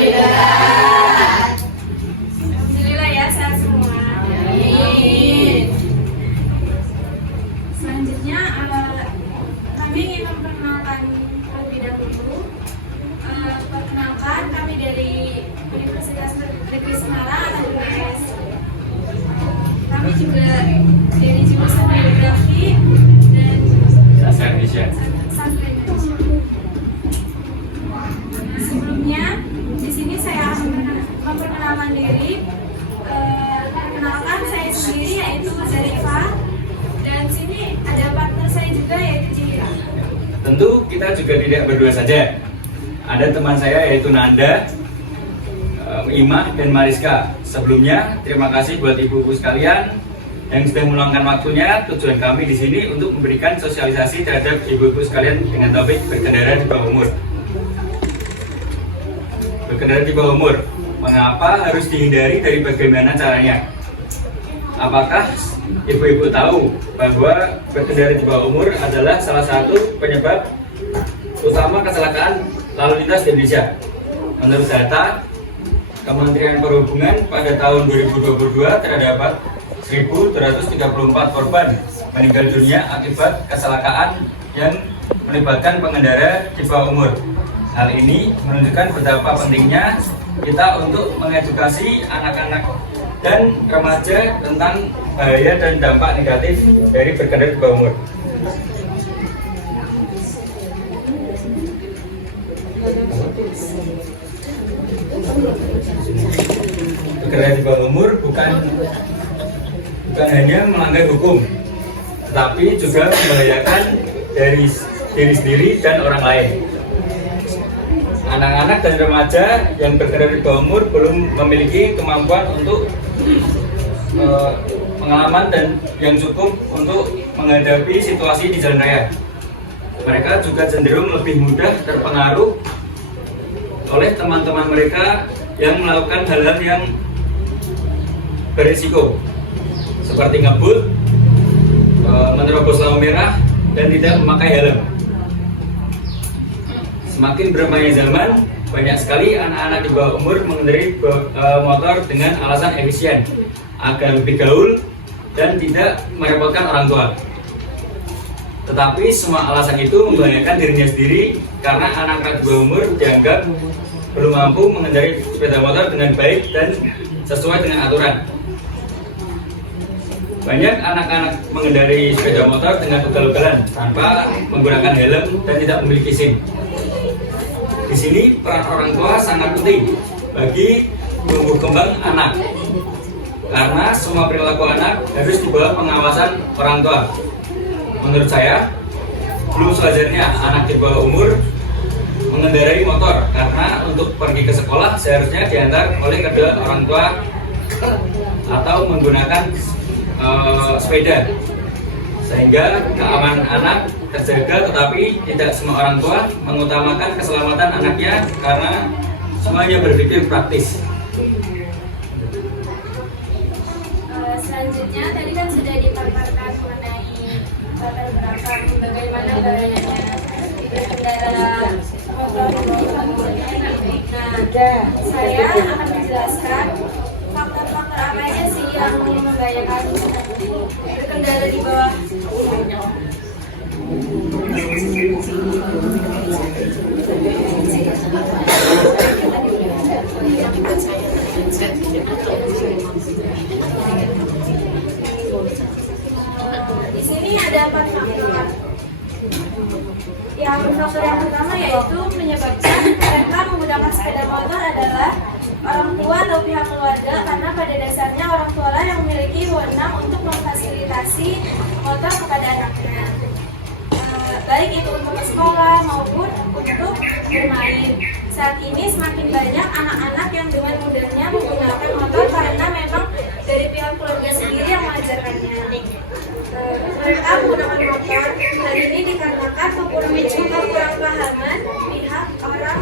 Alhamdulillah ya, sehat semua. Selanjutnya kami ingin memperkenalkan terlebih dahulu. Perkenalkan, kami dari Universitas Negeri Semarang atau UNS. Kami juga dari jurusan Geografi dan Sastra Indonesia. Sebelumnya, di sini saya akan memperkenalkan diri. Perkenalkan, saya sendiri yaitu Zarifa, dan sini ada partner saya juga yaitu Cira. Tentu kita juga tidak berdua saja. Ada teman saya yaitu Nanda, Ima, dan Mariska. Sebelumnya, terima kasih buat ibu-ibu sekalian yang sudah meluangkan waktunya. Tujuan kami di sini untuk memberikan sosialisasi terhadap ibu-ibu sekalian dengan topik berkendara di bawah umur. Berkendara di bawah umur, mengapa harus dihindari, dari bagaimana caranya? Apakah ibu-ibu tahu bahwa berkendara di bawah umur adalah salah satu penyebab utama kecelakaan lalu lintas di Indonesia? Menurut data Kementerian Perhubungan pada tahun 2022 terdapat 1.234 korban meninggal dunia akibat kecelakaan yang melibatkan pengendara di bawah umur. Hal ini menunjukkan betapa pentingnya kita untuk mengedukasi anak-anak dan remaja tentang bahaya dan dampak negatif dari berkendara di bawah umur. Berkendara di bawah umur bukan hanya melanggar hukum, tetapi juga membahayakan dari diri sendiri dan orang lain. Anak-anak dan remaja yang berkendara di bawah umur belum memiliki kemampuan untuk pengalaman dan yang cukup untuk menghadapi situasi di jalan raya. Mereka juga cenderung lebih mudah terpengaruh oleh teman-teman mereka yang melakukan hal-hal yang berisiko, seperti ngebut, menerobos lampu merah, dan tidak memakai helm. Semakin berkembangnya zaman, banyak sekali anak-anak di bawah umur mengendarai motor dengan alasan efisien, agar lebih gaul dan tidak merepotkan orang tua. Tetapi semua alasan itu membahayakan dirinya sendiri, karena anak-anak di bawah umur dianggap belum mampu mengendarai sepeda motor dengan baik dan sesuai dengan aturan. Banyak anak-anak mengendarai sepeda motor dengan ugal-ugalan tanpa menggunakan helm dan tidak memiliki SIM. Di sini peran orang tua sangat penting bagi tumbuh kembang anak, karena semua perilaku anak harus di bawah pengawasan orang tua. Menurut saya, belum sewajarnya anak di bawah umur mengendarai motor, karena untuk pergi ke sekolah seharusnya diantar oleh kedua orang tua atau menggunakan sepeda, sehingga keamanan anak terjaga. Tetapi tidak semua orang tua mengutamakan keselamatan anaknya, karena semuanya berpikir praktis. Selanjutnya tadi kan sudah dipaparkan mengenai latar belakang bagaimana bahayanya berkendara motor di bawah umur. Nah, saya akan menjelaskan faktor-faktor apa aja sih yang membahayakan berkendara di bawah umur. Di sini ada 4 faktor. Yang faktor yang pertama yaitu menyebabkan mereka menggunakan sepeda motor adalah orang tua atau pihak keluarga, karena pada dasarnya orang tua lah yang memiliki wewenang untuk memfasilitasi motor kepada anaknya, baik itu untuk ke sekolah maupun untuk bermain. Saat ini semakin banyak anak-anak yang dengan mudahnya menggunakan motor karena memang dari pihak keluarga sendiri yang mengajarkannya. Mereka menggunakan motor. Hal ini dikarenakan kekurang pahaman pihak orang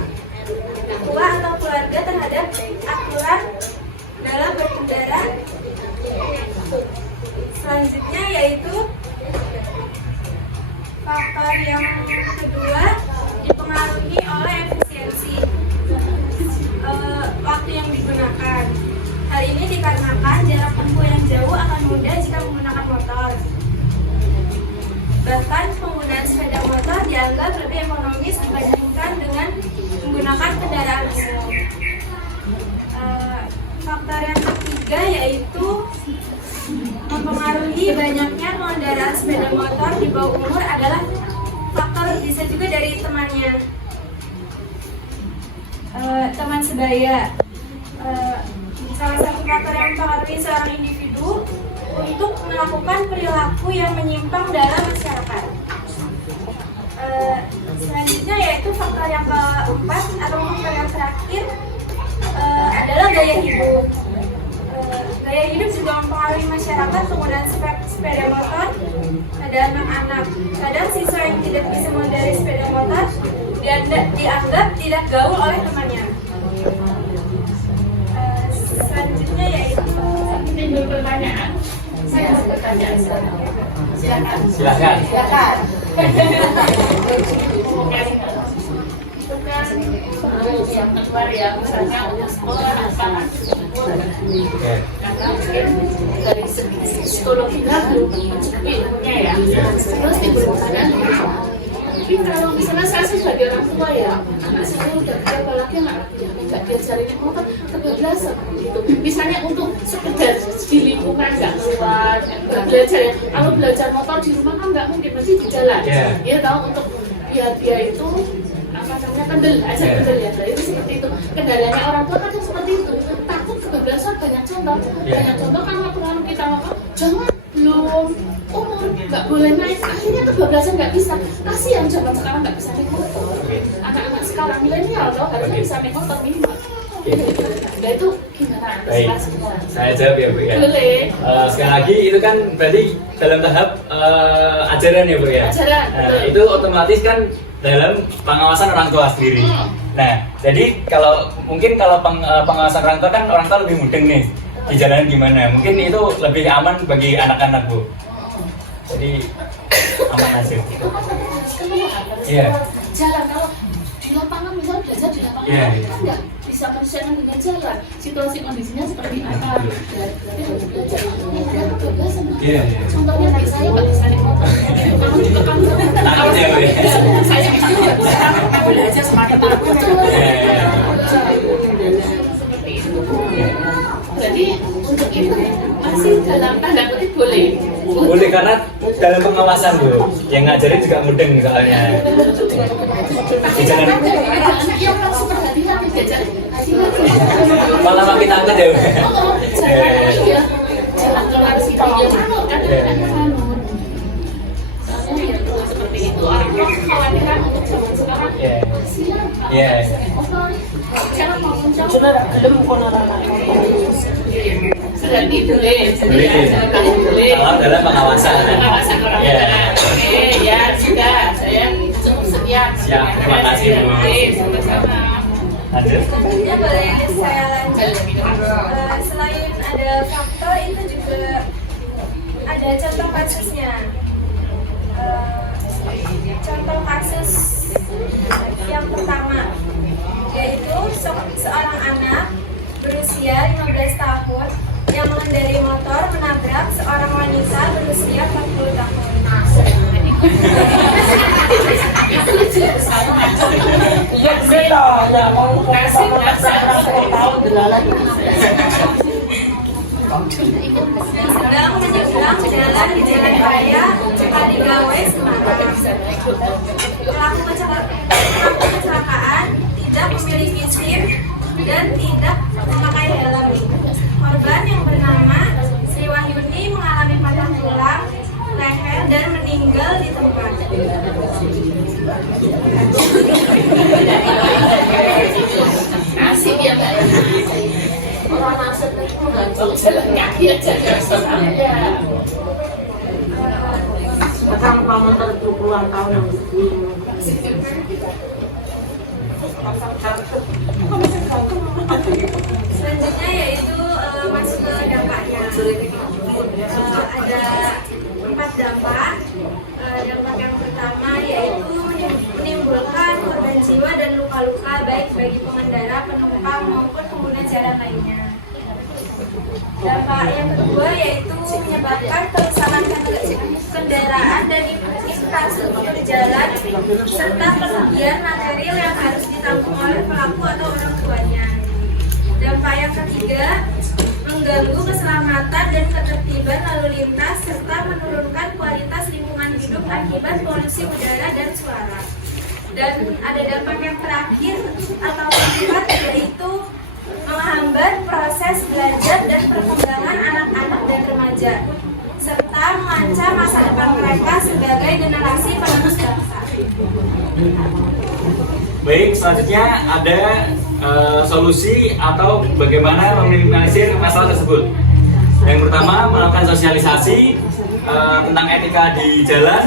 tua atau keluarga terhadap aturan dalam berkendara. Selanjutnya yaitu faktor yang kedua dipengaruhi oleh efisiensi. digunakan. Hal ini dikarenakan jarak tempuh yang jauh akan mudah jika menggunakan motor. Bahkan penggunaan sepeda motor dianggap lebih ekonomis dibandingkan dengan menggunakan kendaraan umum. Faktor yang ketiga yaitu mempengaruhi banyaknya pengendara sepeda motor di bawah umur adalah faktor bisa juga dari temannya. Teman sebaya. Salah satu faktor yang mempengaruhi seorang individu untuk melakukan perilaku yang menyimpang dalam masyarakat. Selanjutnya yaitu faktor yang keempat atau faktor yang terakhir adalah gaya hidup. Gaya hidup juga mempengaruhi masyarakat penggunaan sepeda motor pada anak-anak. Kadang siswa yang tidak bisa mengendarai sepeda motor dianggap tidak gaul oleh temannya. Selanjutnya yaitu timbul pertanyaan. Saya mau bertanya sekarang. Silakan. Silakan. Itu kan yang kedua ya, misalnya untuk sekolah apa? Karena mungkin dari segi psikologi kan belum mencukupi ilmunya ya. Terus timbul pertanyaan. Tapi kalau misalnya saya sebagai orang tua ya, anak saya udah gede, apalagi anak yang nggak diajarin itu kan kebablasan gitu. Misalnya untuk sekedar di lingkungan nggak keluar, nggak belajar ya. Kalau belajar motor di rumah kan nggak mungkin, pasti di jalan. Dia tahu untuk biar dia itu apa namanya kendel, aja kendel ya. Itu seperti itu. Kendalanya orang tua kadang seperti itu. Takut kebablasan, banyak contoh. Banyak contoh kan waktu lalu kita ngomong jangan belum umur nggak boleh naik, akhirnya kebablasan nggak bisa. Kasihan zaman sekarang nggak bisa naik motor. Anak-anak sekarang milenial loh harusnya bisa naik motor minimal. Nah itu gimana? Baik, saya jawab ya Bu ya. Boleh. Sekali lagi itu kan berarti dalam tahap ajaran ya Bu ya. Ajaran. Itu otomatis kan dalam pengawasan orang tua sendiri. Nah, jadi kalau pengawasan orang tua kan orang tua lebih mudeng nih di jalanan gimana? Mungkin itu lebih aman bagi anak-anak Bu. Jadi aman aja. Iya. Jalan kalau di lapangan misalnya belajar di lapangan kan nggak bisa persiapan dengan jalan. Situasi kondisinya seperti apa? Berarti harus belajar. Ini kan kebablasan. Contohnya kayak saya nggak bisa naik motor. Kamu juga kan Takut ya Bu ya. saya itu nggak bisa belajar semakin takut. Seperti itu. Jadi untuk itu masih dalam tanda kutip boleh. Boleh karena dalam pengawasan Bu. Yang ngajarin juga mudeng soalnya. Di jalan Iya kan super hati-hati belajar. malah makin takut ya Bu. Iya. Jalan keluar situ ya manut kan manut. Soalnya ya seperti itu orang tua kekhawatiran untuk zaman sekarang. Iya. Cara mau mencoba belum konoran. Sudah boleh. Boleh. Kalau dalam pengawasan. Pengawasan orang tua. Oke, ya sudah. Saya cukup sekian. Siap, terima kasih Bu. Sama-sama. Lanjut. selanjutnya boleh saya lanjut. Selain ada faktor itu juga ada contoh kasusnya. Contoh kasus yang pertama yaitu seorang anak berusia 15 tahun yang mengendarai motor menabrak seorang wanita berusia 40 tahun. Sedang menyeberang jalan di jalan raya Kaligawe, Semarang. Pelaku kecelakaan tidak memiliki SIM dan tidak memakai helm. Korban yang bernama Sri Wahyuni mengalami patah tulang leher dan meninggal di tempat. Asik ya Mbak. Orang asik itu nggak jalan kaki aja nggak bisa. Sekarang paman 70-an tahun yang Selanjutnya yaitu masuk ke dampaknya. Ada 4 dampak. Dampak yang pertama yaitu menimbulkan korban jiwa dan luka-luka baik bagi pengendara, penumpang maupun pengguna pelajaran lainnya. Dampak yang kedua yaitu menyebabkan kerusakan kendaraan dan infrastruktur jalan serta kerugian material yang harus ditanggung oleh pelaku atau orang tuanya. Dampak yang ketiga, mengganggu keselamatan dan ketertiban lalu lintas serta menurunkan kualitas lingkungan hidup akibat polusi udara dan suara. Dan ada dampak yang terakhir atau keempat, yaitu menghambat proses belajar dan perkembangan anak-anak dan remaja serta mengancam masa depan mereka sebagai generasi penerus bangsa. Baik, selanjutnya ada solusi atau bagaimana meminimalisir masalah tersebut. Yang pertama, melakukan sosialisasi tentang etika di jalan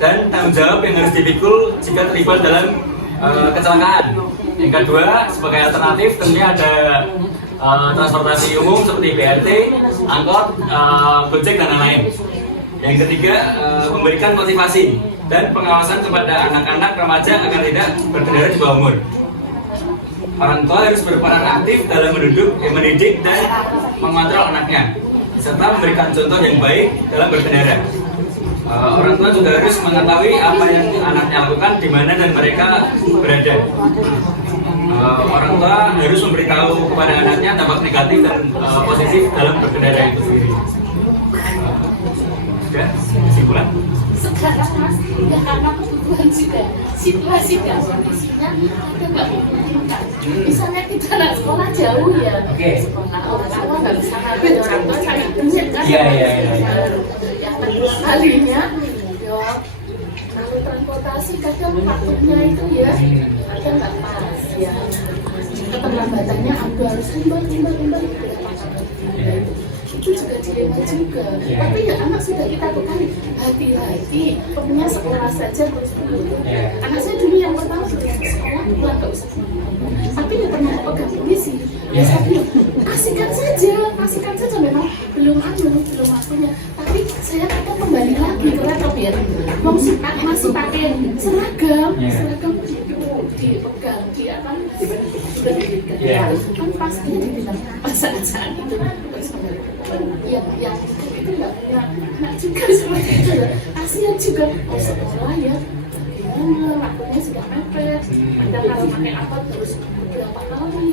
dan tanggung jawab yang harus dipikul jika terlibat dalam kecelakaan. Yang kedua, sebagai alternatif tentunya ada transportasi umum seperti BRT, angkot, Gojek dan lain-lain. Yang ketiga, memberikan motivasi dan pengawasan kepada anak-anak remaja agar tidak berkendara di bawah umur. Orang tua harus berperan aktif dalam mendidik dan mengontrol anaknya, serta memberikan contoh yang baik dalam berkendara. Orang tua juga harus mengetahui apa yang anaknya lakukan, di mana dan mereka berada. Orang tua harus memberitahu kepada anaknya dampak negatif dan positif dalam berkendara itu sendiri. Sudah, kesimpulan? Sekarang mas, ya karena kebutuhan juga situasi dan kondisinya kita nggak memungkinkan. Misalnya kita anak sekolah jauh ya, sekolah orang tua nggak bisa ngambil, orang tua sangat bencet kan. Yang kedua kalinya, ya kalau transportasi kadang waktunya itu ya kadang nggak pas ya. Keterlambatannya harus imbang. Itu juga dilema juga. Tapi ya anak sudah kita bekali hati-hati, pokoknya sekolah saja terus dulu. Anak saya dulu yang pertama sudah sekolah dua nggak usah. Tapi ya pernah pegang polisi. Ya saya kasihkan saja memang belum waktunya. Tapi saya akan kembali lagi karena biar mau masih pakai seragam dipegang dia kan sudah diberikan. Kan pasti dibilang saat itu yang itu nggak punya anak juga seperti itu ya, kasihan juga sekolah ya gimana waktunya sudah mepet, ada kalau pakai angkot terus berapa kali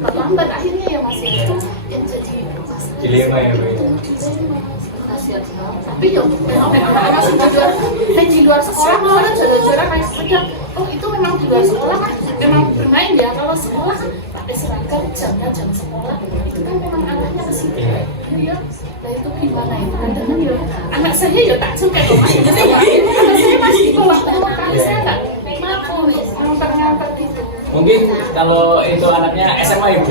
terlambat akhirnya ya masih itu yang jadi dilema ya Bu. Tapi ya memang anak sudah di luar sekolah malah jalan-jalan naik sepeda. Oh itu memang di luar sekolah kan memang bermain ya, kalau sekolah kan pakai seragam jam sekolah itu kan memang anaknya ke situ ya. Nah itu gimana itu kadang ya anak saya ya tak suka kok masih saya masih di bawah umur kali saya nggak mampu ngantar gitu. Mungkin kalau itu anaknya SMA ya Bu.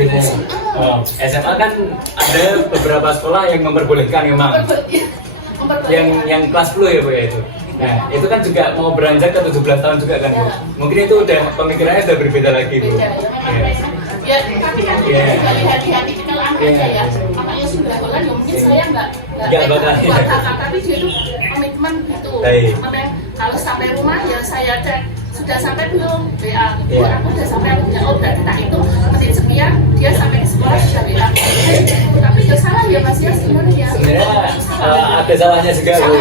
SMA kan ada beberapa sekolah yang memperbolehkan memang. Yang kelas 10 ya Bu ya itu. Nah, itu kan juga mau beranjak ke 17 tahun juga kan Bu. Mungkin itu udah pemikirannya udah berbeda lagi Bu. Ya, tapi kan kita hati-hati kalau anaknya ya. Anaknya sudah sekolah ya mungkin saya nggak bakal. Tapi dia itu komitmen gitu. Kalau sampai rumah ya saya cek sudah sampai belum WA. Bu, aku udah sampai berarti tak itu menit sekian dia sampai di sekolah sudah WA. Tapi ya salah ya Mas ya sebenarnya. Ada salahnya juga Bu.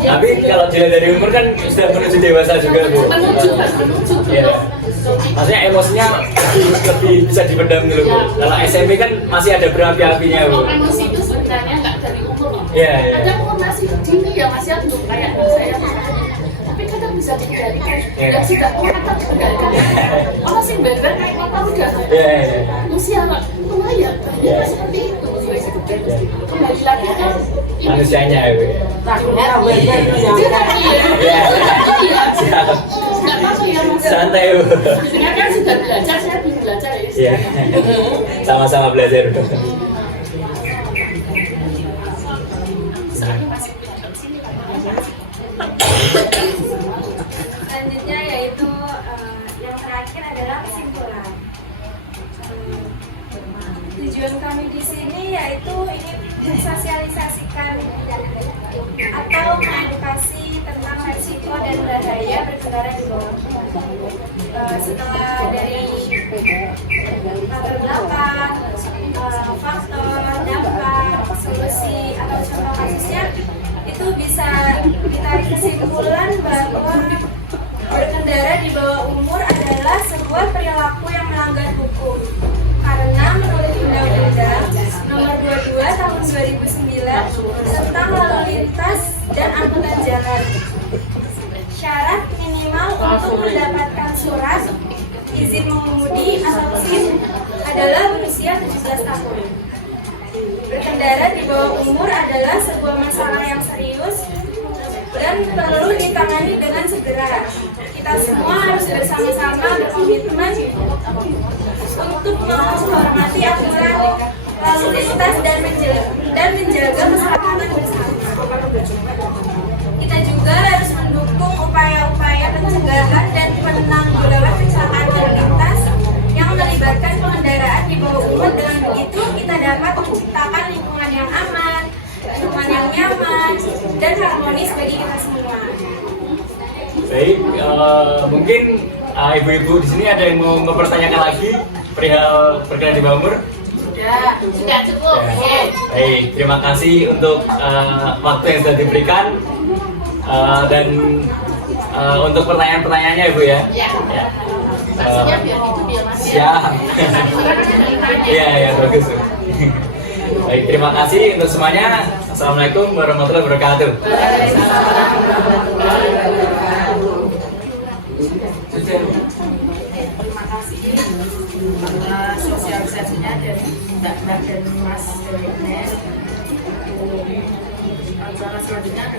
Tapi kalau dilihat dari umur kan sudah menuju dewasa juga Bu. Menuju. Maksudnya emosinya lebih bisa dipendam gitu Bu. Kalau SMP kan masih ada berapi-apinya Bu. Emosi itu sebenarnya nggak dari umur loh. Ada umur masih dini ya masih belum kayak saya. Tapi kadang bisa dikendalikan. Yang sudah kan dikendalikan. Orang sih bener naik motor udah. Usia lah lumayan. Seperti itu. Kembali lagi kan manusianya ya Bu. Santai Bu. Sebenarnya kan sudah belajar, saya belum belajar ya. Iya. Sama-sama belajar. Selanjutnya yaitu yang terakhir adalah kesimpulan. Tujuan kami di sini yaitu ingin mensosialisasikan atau mengedukasi tentang risiko dan bahaya berkendara di bawah umur. setelah dari latar belakang, faktor, dampak, solusi atau contoh kasusnya, itu bisa ditarik kesimpulan bahwa berkendara di bawah umur adalah sebuah perilaku yang melanggar hukum. Karena menurut Undang-Undang Nomor 22 Tahun 2009 tentang lalu lintas dan angkutan jalan, syarat minimal untuk mendapatkan surat izin mengemudi atau SIM adalah berusia 17 tahun. Berkendara di bawah umur adalah sebuah masalah yang serius dan perlu ditangani dengan segera. Kita semua harus bersama-sama berkomitmen untuk menghormati aturan lalu lintas dan menjaga keselamatan bersama. Kita juga harus mendukung upaya-upaya pencegahan dan penanggulangan kecelakaan lalu lintas yang melibatkan pengendaraan di bawah umur. Dengan begitu kita dapat menciptakan lingkungan yang aman, lingkungan yang nyaman, dan harmonis bagi kita semua. Baik, mungkin ibu-ibu di sini ada yang mau mempertanyakan lagi perihal berkendara di bawah umur? Sudah cukup. Ya. Baik, terima kasih untuk waktu yang sudah diberikan dan untuk pertanyaan-pertanyaannya Ibu ya. Ya. Ya. Pastinya biar itu biar masih. Siap. Iya, ya bagus. Baik, terima kasih untuk semuanya. Assalamualaikum warahmatullahi wabarakatuh. Terima kasih atas sosialisasinya dari Mbak dan Mas Ines. Acara selanjutnya ada